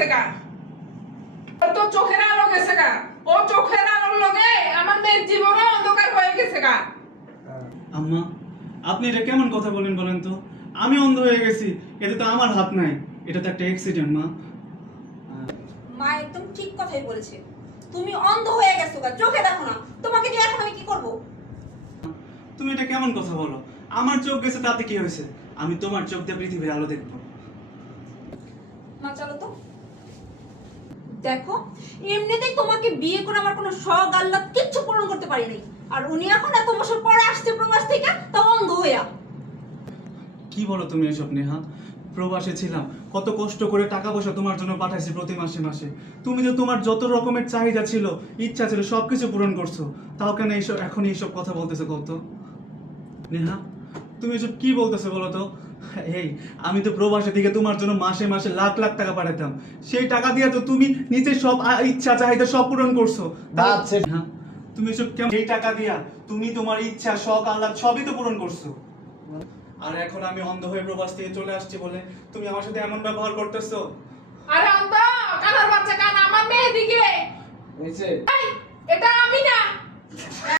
গেছে গা, ওর তো চোখের আলো গেছে গা, ও চোখের আলোর লগে আমার মেয়ের জীবনও অন্ধকার হয়ে গেছে গা। আম্মা, আপনি এটা কেমন কথা বলেন বলেন তো? আমি অন্ধ হয়ে গেছি, এতে তো আমার হাত নাই, এটা তো একটা অ্যাক্সিডেন্ট মা। মা একদম ঠিক কথাই বলেছে, তুমি অন্ধ হয়ে গেছো গা, চোখে দেখো না, তোমাকে দিয়ে এখন আমি কি করব? তুমি এটা কেমন কথা বলো? আমার চোখ গেছে তাতে কি হয়েছে? আমি তোমার চোখ দিয়ে পৃথিবীর আলো দেখবো। মা চলো তো। দেখো, এমনিতেই তোমাকে বিয়ে করে আমার কোনো শখ আহ্লাদ কিচ্ছু পূরণ করতে পারি নাই, আর উনি এখন এত বছর পরে আসছে প্রবাস থেকে, তাও অন্ধ হইয়া। কি বলো তুমি এসব নেহা? প্রবাসে ছিলাম, কত কষ্ট করে টাকা পয়সা তোমার জন্য পাঠাইছি প্রতি মাসে মাসে। তুমি তো তোমার যত রকমের চাহিদা ছিল, ইচ্ছা ছিল, সবকিছু পূরণ করছো। তাও কেন এইসব এখন এইসব কথা বলতেছো কত? নেহা, তুমি এসব কি বলতেছো বলো তো? এই, আমি তো প্রবাসে থেকে তোমার জন্য মাসে মাসে লাখ লাখ টাকা পাঠাতাম। সেই টাকা দিয়ে তো তুমি নিজের সব ইচ্ছা চাহিদা সব পূরণ করছো। নেহা, তুমি এসব কেমন? এই টাকা দিয়া তুমি তোমার ইচ্ছা শখ আহ্লাদ সবই তো পূরণ করছো। আর এখন আমি অন্ধ হয়ে প্রবাস থেকে চলে আসছি বলে তুমি আমার সাথে এমন ব্যবহার করতেছো? আরে অন্ধ কানার বাচ্চা কান, আমার মেয়ে দিকে, হয়েছে এটা আমি না।